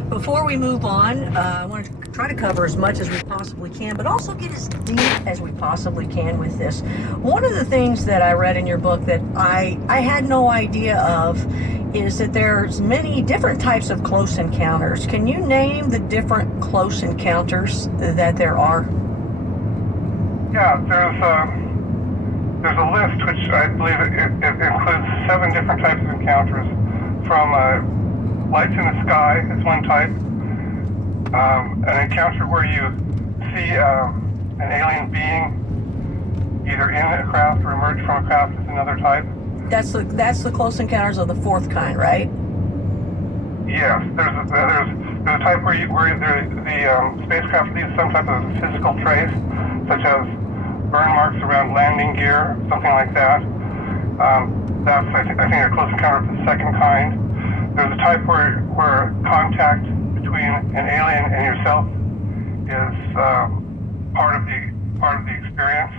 Before we move on, I want to try to cover as much as we possibly can, but also get as deep as we possibly can with this. One of the things that I read in your book that I had no idea of is that there's many different types of close encounters. Can you name the different close encounters that there are? Yeah, there's a list which I believe it includes 7 different types of encounters, from lights in the sky is one type. An encounter where you see an alien being either in a craft or emerge from a craft is another type. That's the close encounters of the 4th kind, right? Yes, there's a type where the spacecraft leaves some type of physical trace, such as burn marks around landing gear, something like that. That's I think a close encounter of the 2nd kind. There's a type where contact between an alien and yourself is part of the experience,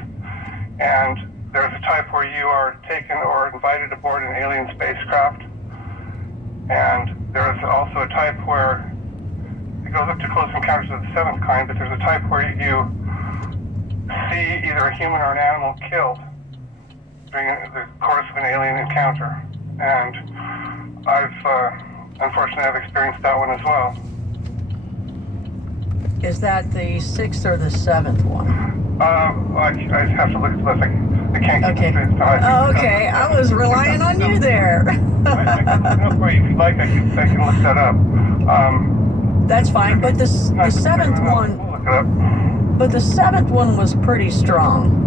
and there's a type where you are taken or invited aboard an alien spacecraft, and there's also a type where it goes up to close encounters of the 7th kind, but there's a type where you see either a human or an animal killed during the course of an alien encounter, and unfortunately, I've experienced that one as well. Is that the 6th or the 7th one? I have to look at the list. I can't keep it straight. Oh, okay. I was relying on you there. I can look it up for you if you'd like. I can look that up. That's fine, but the 7th one. We'll look it up. But the 7th one was pretty strong.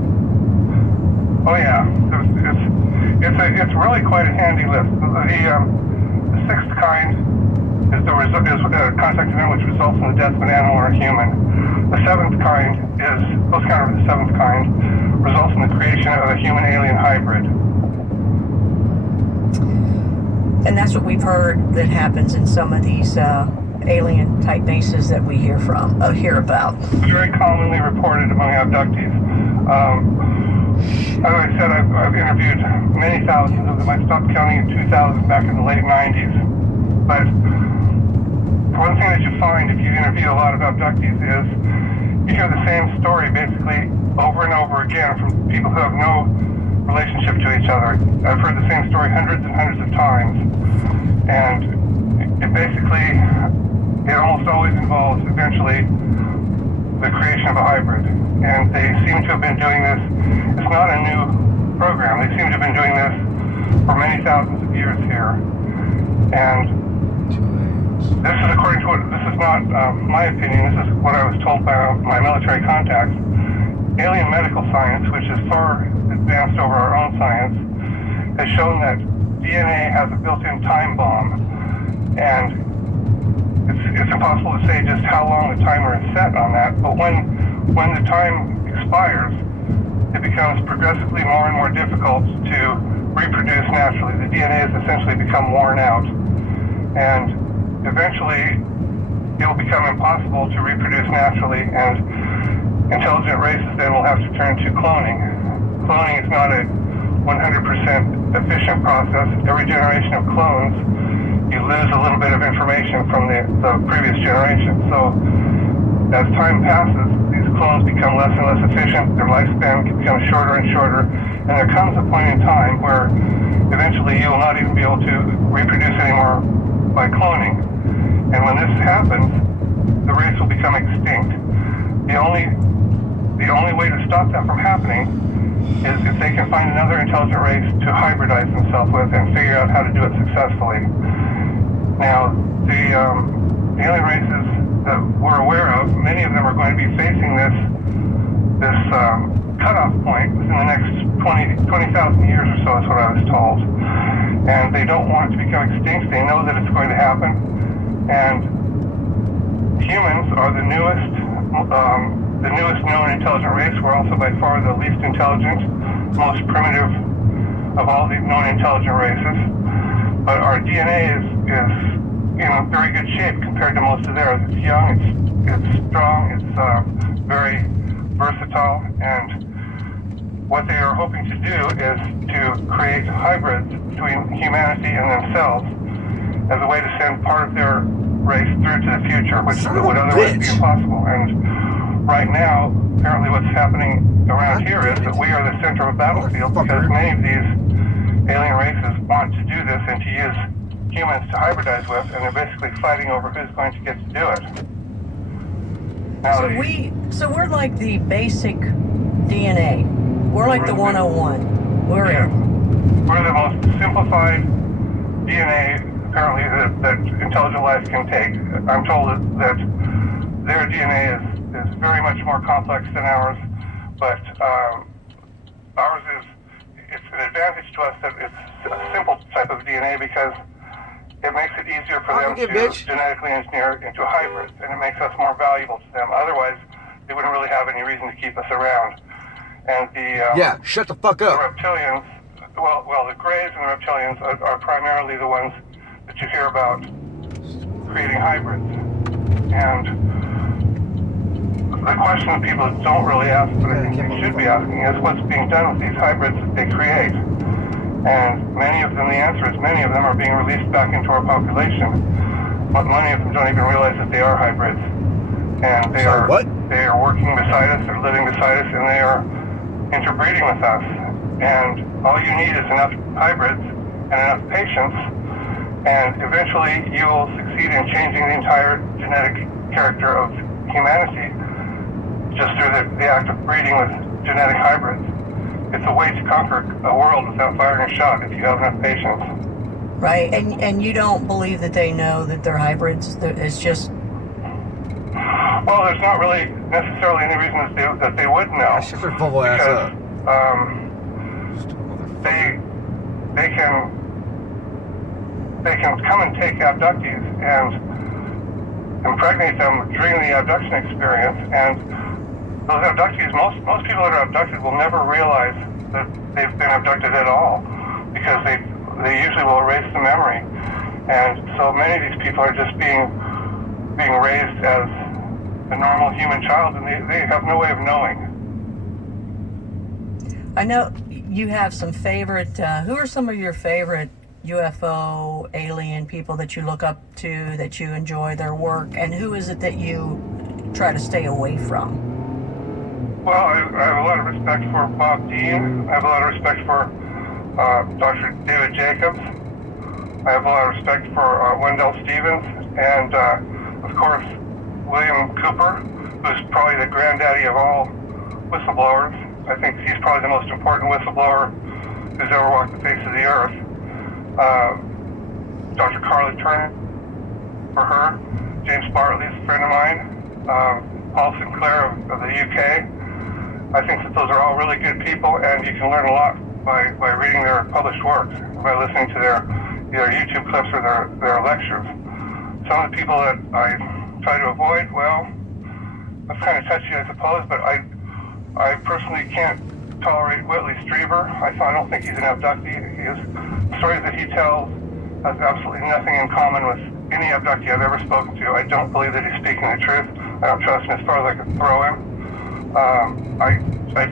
Oh yeah, it's really quite a handy list. The 6th kind is a contact event which results in the death of an animal or a human. The 7th kind is close encounter of the 7th kind results in the creation of a human-alien hybrid. And that's what we've heard that happens in some of these alien type bases that we hear about. Very commonly reported among abductees. As I said, I've interviewed many thousands of them. I stopped counting in 2000 back in the late 90s. But one thing that you find if you interview a lot of abductees is you hear the same story basically over and over again from people who have no relationship to each other. I've heard the same story hundreds and hundreds of times. And it almost always involves eventually the creation of a hybrid. And they seem to have been doing this. It's not a new program. They seem to have been doing this for many thousands of years here. And this is this is not my opinion. This is what I was told by my military contacts. Alien medical science, which is far advanced over our own science, has shown that DNA has a built-in time bomb. And it's impossible to say just how long the timer is set on that, but when the time expires, it becomes progressively more and more difficult to reproduce naturally. The DNA has essentially become worn out, and eventually it will become impossible to reproduce naturally, and intelligent races then will have to turn to cloning. Cloning is not a 100% efficient process. Every generation of clones, you lose a little bit of information from the previous generation. So as time passes, these clones become less and less efficient, their lifespan becomes shorter and shorter, and there comes a point in time where eventually you will not even be able to reproduce anymore by cloning. And when this happens, the race will become extinct. The only way to stop that from happening is if they can find another intelligent race to hybridize themselves with and figure out how to do it successfully. Now, the alien races that we're aware of, many of them are going to be facing this cutoff point within the next 20,000 years or so, is what I was told. And they don't want it to become extinct. They know that it's going to happen. And humans are the newest known intelligent race. We're also by far the least intelligent, most primitive of all the known intelligent races. But our DNA is in very good shape compared to most of theirs. It's young, it's strong, it's very versatile, and what they are hoping to do is to create hybrids between humanity and themselves as a way to send part of their race through to the future, which Son of a would otherwise be bitch. impossible. And right now, apparently what's happening around God here is damn that it. we are the center of a battlefield because Motherfucker. many of these alien races want to do this and to use humans to hybridize with, and they're basically fighting over who's going to get to do it. Now, So we're like the basic DNA. We're like the 101. We're yeah, it. we're the most simplified DNA apparently that intelligent life can take. I'm told that their DNA is very much more complex than ours, but ours it's an advantage to us that it's a simple type of DNA because it makes it easier for them to genetically engineer into hybrids, and it makes us more valuable to them. Otherwise, they wouldn't really have any reason to keep us around. And yeah, shut the fuck the up. reptilians, well, the Greys and the reptilians are primarily the ones that you hear about creating hybrids. And the question that people don't really ask, but I think they should be asking, is what's being done with these hybrids that they create? And many of them, the answer is many of them are being released back into our population. But many of them don't even realize that they are hybrids. And they are working beside us, they're living beside us, and they are interbreeding with us. And all you need is enough hybrids and enough patience, and eventually you will succeed in changing the entire genetic character of humanity just through the act of breeding with genetic hybrids. It's a way to conquer a world without firing a shot if you have enough patience. Right, and you don't believe that they know that they're hybrids? It's just... Well, there's not really necessarily any reason that they would know. Yeah, shut their bubble ass up. They can come and take abductees and impregnate them during the abduction experience, and those abductees, most people that are abducted will never realize that they've been abducted at all, because they usually will erase the memory. And so many of these people are just being raised as a normal human child, and they have no way of knowing. I know you have some favorite, who are some of your favorite UFO alien people that you look up to, that you enjoy their work, and who is it that you try to stay away from? Well, I have a lot of respect for Bob Dean. I have a lot of respect for Dr. David Jacobs. I have a lot of respect for Wendell Stevens, and of course William Cooper, who's probably the granddaddy of all whistleblowers. I think he's probably the most important whistleblower who's ever walked the face of the earth. Dr. Carla Turner, for her. James Bartley's a friend of mine. Paul Sinclair of the UK. I think that those are all really good people, and you can learn a lot by reading their published works, by listening to their either YouTube clips or their lectures. Some of the people that I try to avoid, well, that's kind of touchy, I suppose, but I personally can't tolerate Whitley Strieber. I don't think he's an abductee. The stories that he tells has absolutely nothing in common with any abductee I've ever spoken to. I don't believe that he's speaking the truth. I don't trust him as far as I can throw him. I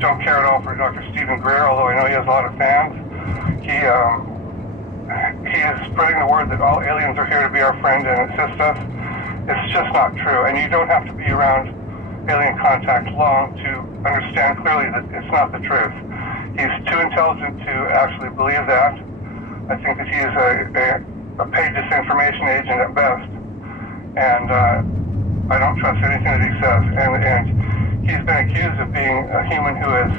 don't care at all for Dr. Stephen Greer, although I know he has a lot of fans. He is spreading the word that all aliens are here to be our friend and assist us. It's just not true, and you don't have to be around alien contact long to understand clearly that it's not the truth. He's too intelligent to actually believe that. I think that he is a paid disinformation agent at best, and I don't trust anything that he says. And he's been accused of being a human who is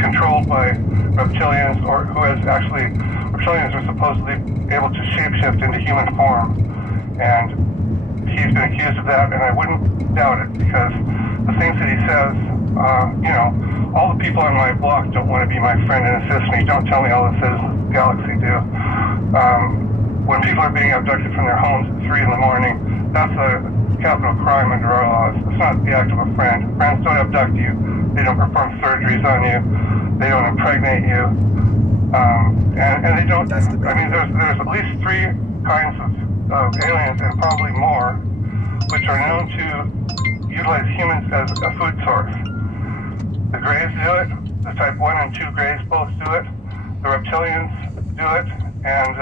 controlled by reptilians, or who is actually, reptilians are supposedly able to shapeshift into human form, and he's been accused of that, and I wouldn't doubt it, because the things that he says, all the people on my block don't want to be my friend and assist me. Don't tell me all the citizens of the galaxy do. When people are being abducted from their homes at 3 in the morning, that's a capital crime under our laws. It's not the act of a friend. Friends don't abduct you. They don't perform surgeries on you. They don't impregnate you. And they don't, I mean, there's at least 3 kinds of aliens, and probably more, which are known to utilize humans as a food source. The Greys do it. The Type 1 and 2 Greys both do it. The reptilians do it. And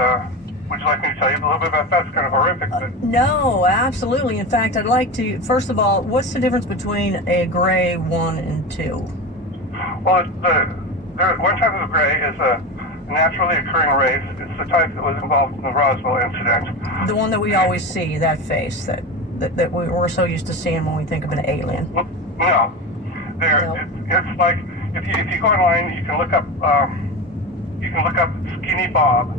Would you like me to tell you a little bit about that? It's kind of horrific, but No, absolutely. In fact, I'd like to, first of all, what's the difference between a gray 1 and 2? well, one type of gray is a naturally occurring race. It's the type that was involved in the Roswell incident. The one that we always see, that face, that we're so used to seeing when we think of an alien. No, it's like if you go online, you can look up Skinny Bob,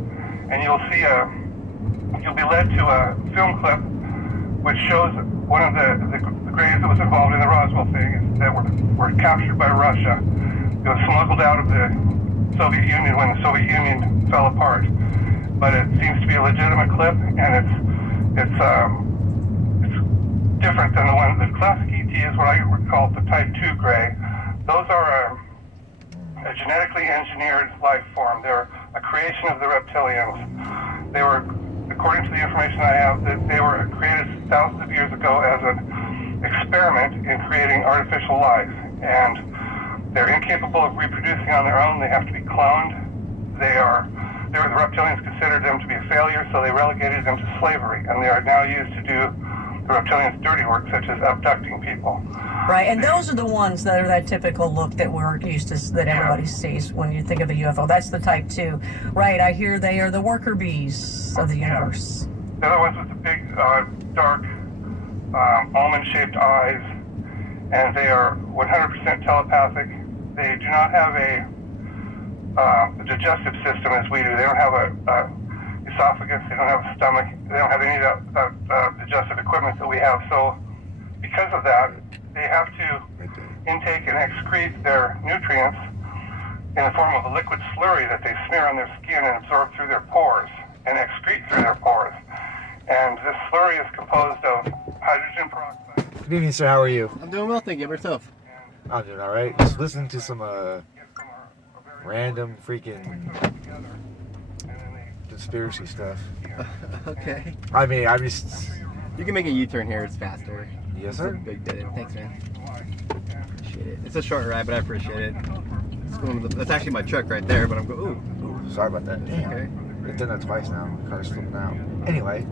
and you'll be led to a film clip which shows one of the graves that was involved in the Roswell thing that were captured by Russia. It was smuggled out of the Soviet Union when the Soviet Union fell apart. But it seems to be a legitimate clip, and it's different than the one. The classic ET is what I would call the Type 2 gray. Those are a genetically engineered life form. They're a creation of the reptilians. They were, according to the information I have, that they were created thousands of years ago as an experiment in creating artificial life. And they're incapable of reproducing on their own. They have to be cloned. The reptilians considered them to be a failure, so they relegated them to slavery. And they are now used to do the reptilians' dirty work, such as abducting people. Right, and those are the ones that are that typical look that we're used to, that everybody sees when you think of a UFO. That's the Type 2. Right, I hear they are the worker bees of the universe. The other ones with the big, dark, almond-shaped eyes, and they are 100% telepathic. They do not have a digestive system as we do. They don't have a esophagus. They don't have a stomach. They don't have any of that digestive equipment that we have. So because of that, they have to intake and excrete their nutrients in the form of a liquid slurry that they smear on their skin and absorb through their pores and excrete through their pores. And this slurry is composed of hydrogen peroxide. Good evening, sir. How are you? I'm doing well, thank you. Yourself? I'm doing all right. Just listening to some random freaking conspiracy stuff. Okay. I mean, I just. You can make a U-turn here. It's faster. Yes, It's sir. a big bit. Thanks, man. Appreciate it. It's a short ride, but I appreciate it. That's actually my truck right there, but I'm going. Ooh. Sorry about that. Damn. Okay. I've done that twice now. The car's flipping out. Anyway.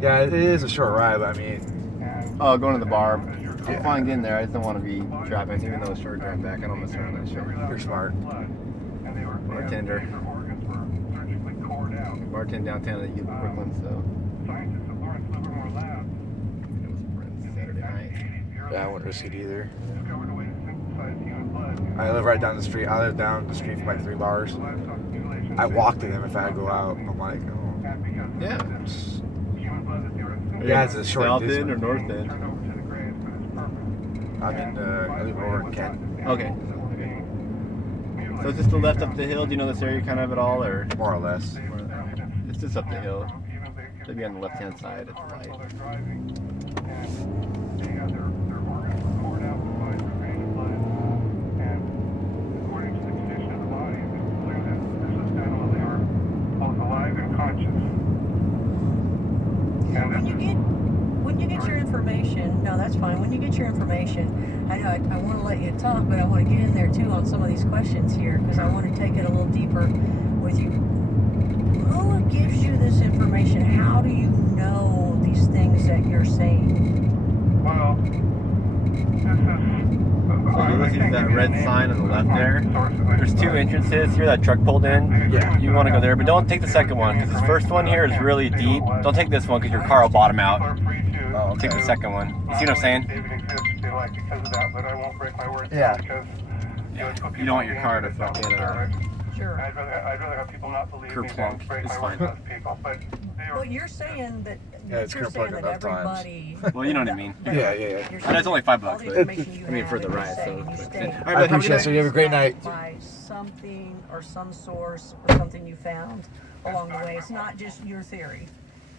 Yeah, it is a short ride, but I mean. Oh, going to the bar. Yeah. I'm fine getting there. I just don't want to be driving, even though it's short drive back. I don't mess around that shit. You're smart. Bartender. Bartend downtown at Brooklyn, so. Saturday night. Yeah, I wouldn't risk it either. I live right down the street. I live down the street from like 3 bars. I walk to them if I go out. I'm like, oh. Yeah. Yeah, it's a short South distance. End or North End? I'm in, I live over in Kent. Okay. So it's just the left up the hill. Do you know this area kind of at all, or? More or less. It's just up the hill. Should be on the left-hand side. It's light. When you get your information, no, that's fine. When you get your information, I want to let you talk, but I want to get in there too on some of these questions here because I want to take it a little deeper with you. Who gives you this information? How do you know these things that you're saying? Well, So you listen to that red sign on the left there. There's 2 entrances. Hear that truck pulled in? Yeah. You want to go there, but don't take the second one because this first one here is really deep. Don't take this one because your car will bottom out. Oh, Take the second one. You see what I'm saying? Yeah. You don't want your car to fucking Sure. I'd rather have people not believe me than Kerplunk. break It's my fine. word to people. But they Well, are, you're saying that Yeah, it's you're gonna saying plug that enough times. everybody. Well, you know what I mean. that- Yeah. you're And it's only $5, all the but information you I mean, have for the that ride, you're so. saying, you state I appreciate it, sir. You have a great night. by something or some source or something you found along the way. It's not just your theory.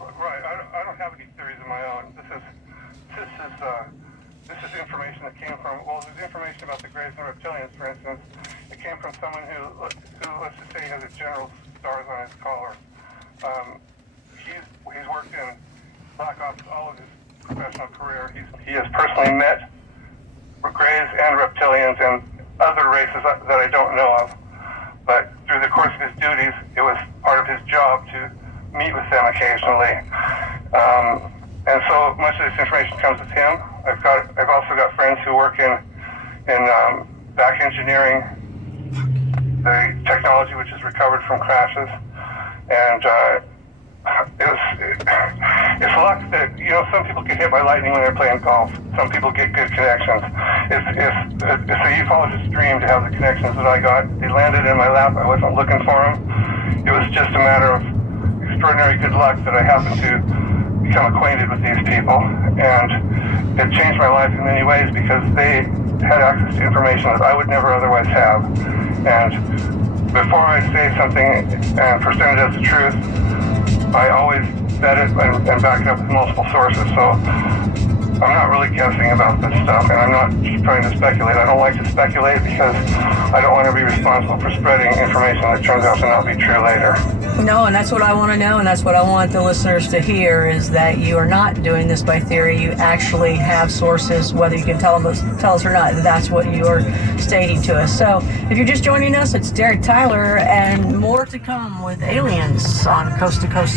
right. I don't have any theories of my own. This is information that came from. Well, there's information about the Greys and reptilians, for instance. It came from someone who let's just say, has a general stars on his collar. He's worked in Black Ops all of his professional career. He has personally met Greys and reptilians and other races that I don't know of. But through the course of his duties, it was part of his job to meet with them occasionally. And so much of this information comes with him. I've also got friends who work in back engineering the technology which is recovered from crashes, and it's luck that, you know, some people get hit by lightning when they're playing golf. Some people get good connections. It's a ufologist's dream to have the connections that I got. They landed in my lap. I wasn't looking for them. It was just a matter of extraordinary good luck that I happened to become acquainted with these people, and it changed my life in many ways because they had access to information that I would never otherwise have. And before I say something and present it as the truth, I always vet it and back it up with multiple sources. So I'm not really guessing about this stuff, and I'm not trying to speculate. I don't like to speculate because I don't want to be responsible for spreading information that turns out to not be true later. No, and that's what I want to know, and that's what I want the listeners to hear, is that you are not doing this by theory. You actually have sources, whether you can tell us or not. That's what you are stating to us. So if you're just joining us, it's Derek Tyler, and more to come with aliens on Coast to Coast.